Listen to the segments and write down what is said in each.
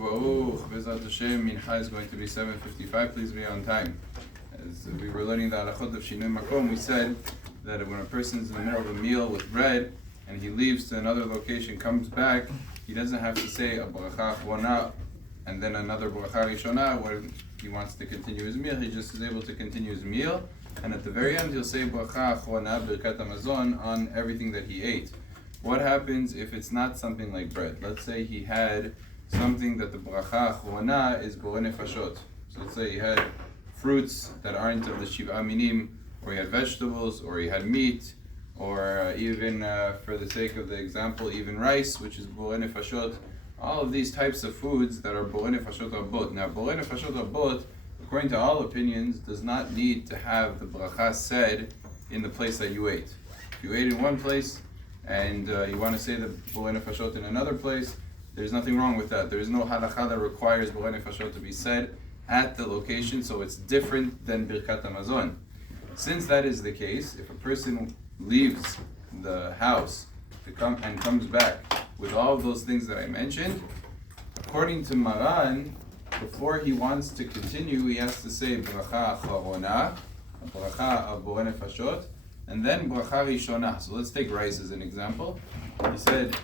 Baruch. Bezat Hashem, Mincha is going to be 7:55. Please be on time. As we were learning the Halachot of Shinui Makom, we said that when a person is in the middle of a meal with bread and he leaves to another location, comes back, he doesn't have to say a bracha achvona and then another bracha rishona when he wants to continue his meal. He just is able to continue his meal, and at the very end he'll say bracha achvona birkat hamazon on everything that he ate. What happens if it's not something like bread? Let's say he had something that the bracha achvona is borei nefashot. So let's say he had fruits that aren't of the Shiva Minim, or he had vegetables, or he had meat, or even, for the sake of the example, even rice, which is borei nefashot. All of these types of foods that are borei nefashot abot. Now, borei nefashot abot, according to all opinions, does not need to have the bracha said in the place that you ate. If you ate in one place, and you want to say the borei nefashot in another place, there's nothing wrong with that. There is no halacha that requires borei nefashot to be said at the location, so it's different than birkat hamazon. Since that is the case, if a person leaves the house to come and comes back with all of those things that I mentioned, according to Maran, before he wants to continue, he has to say bracha acharona, a bracha of borei nefashot, and then bracha rishona. So let's take rice as an example. He said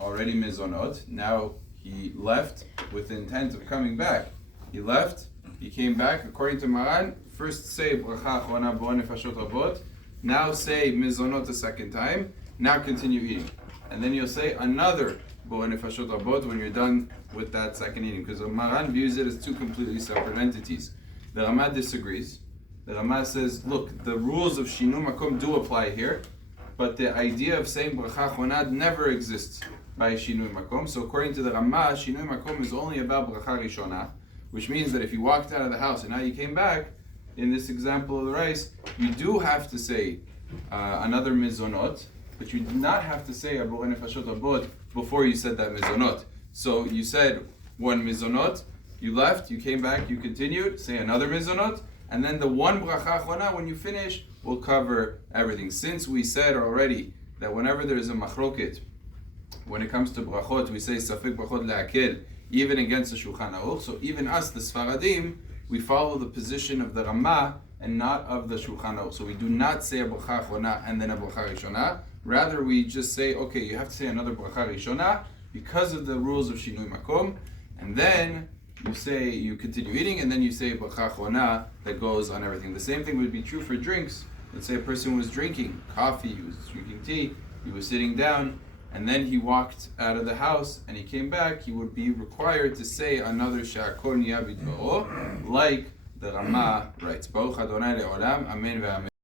already mizonot. Now he left with the intent of coming back. He left, he came back. According to Maran, first say bracha acharona borei nefashot rabot. Now say mizonot a second time. Now continue eating, and then you'll say another borei nefashot rabot when you're done with that second eating. Because Maran views it as two completely separate entities. The Rama disagrees. The Rama says, look, the rules of Shinui Makom do apply here, but the idea of saying bracha achvona never exists by Shinui Makom. So according to the Rama, Shinui Makom is only about bracha rishona, which means that if you walked out of the house and now you came back, in this example of the rice, you do have to say another mizonot, but you do not have to say a borei nefashot abot before you said that mizonot. So you said one mizonot, you left, you came back, you continued, say another mizonot, and then the one bracha achvona, when you finish, will cover everything. Since we said already that whenever there is a machloket, when it comes to brachot, we say safek brachot le'akel, even against the Shulchan Aruch. So even us, the Sfaradim, we follow the position of the Rama and not of the Shulchan Aruch. So we do not say a bracha achvona and then a bracha rishona. Rather, we just say, okay, you have to say another bracha rishona because of the rules of Shinui Makom, and then you continue eating, and then you say bracha achvona that goes on everything. The same thing would be true for drinks. Let's say a person was drinking coffee, he was drinking tea, he was sitting down, and then he walked out of the house and he came back, he would be required to say another she'akol niya bidbaro, like the Rama writes. Baruch Adonai le'olam, amen ve'amen.